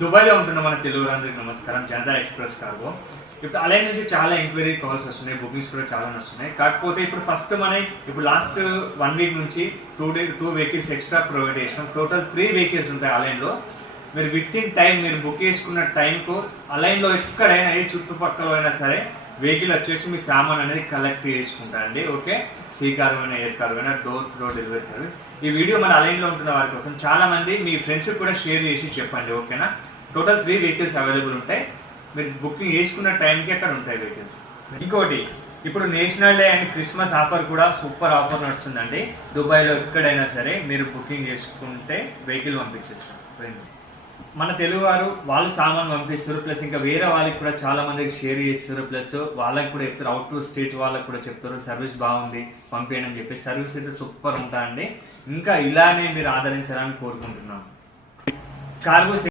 దుబాయ్లో ఉంటున్న మన తెలుగువారందరికీ నమస్కారం. Janata express cargo. ఇప్పుడు అలైన్ నుంచి చాలా ఎంక్వైరీ కాల్స్ వస్తున్నాయి, బుకింగ్స్ కూడా చాలా వస్తున్నాయి. కాకపోతే ఇప్పుడు ఫస్ట్ ఇప్పుడు లాస్ట్ 1 వీక్ నుంచి 2 వెహికల్స్ ఎక్స్ట్రా ప్రొవైడ్ చేసినాం. టోటల్ 3 వెహికల్స్ ఉంటాయి అలైన్లో. మీరు విత్ ఇన్ టైం మీరు బుక్ చేసుకున్న టైంకు అలైన్లో ఎక్కడైనా ఏ చుట్టుపక్కల అయినా సరే వెహికల్ వచ్చేసి మీ సామాన్ అనేది కలెక్ట్ చేసుకుంటారండి. ఓకే, సీ కార్ అయినా ఎయిర్ కార్ అయినా door to door delivery service. ఈ వీడియో మన అలైన్లో ఉంటున్న వారి కోసం చాలా మంది మీ ఫ్రెండ్స్ కూడా షేర్ చేసి చెప్పండి. ఓకేనా, టోటల్ 3 వెహికల్స్ అవైలబుల్ ఉంటాయి. మీరు బుకింగ్ చేసుకున్న టైంకి అక్కడ ఉంటాయి వెహికల్స్. ఇంకోటి, ఇప్పుడు national day and Christmas offer కూడా సూపర్ ఆఫర్ నడుస్తుందండి. దుబాయ్లో ఎక్కడైనా సరే మీరు బుకింగ్ చేసుకుంటే వెహికల్ పంపించేస్తాం. మన తెలుగు వారు వాళ్ళు సామాన్ పంపిస్తారు, ప్లస్ ఇంకా వేరే వాళ్ళకి కూడా చాలా మందికి షేర్ చేస్తారు, ప్లస్ వాళ్ళకి కూడా చెప్తారు, అవుట్ టు స్టేట్ వాళ్ళకి కూడా చెప్తారు సర్వీస్ బాగుంది పంపించండి అని చెప్పి. సర్వీస్ అయితే సూపర్ ఉంటుందండి. ఇంకా ఇలానే మీరు ఆదరించాలని కోరుకుంటున్నాం. కార్గో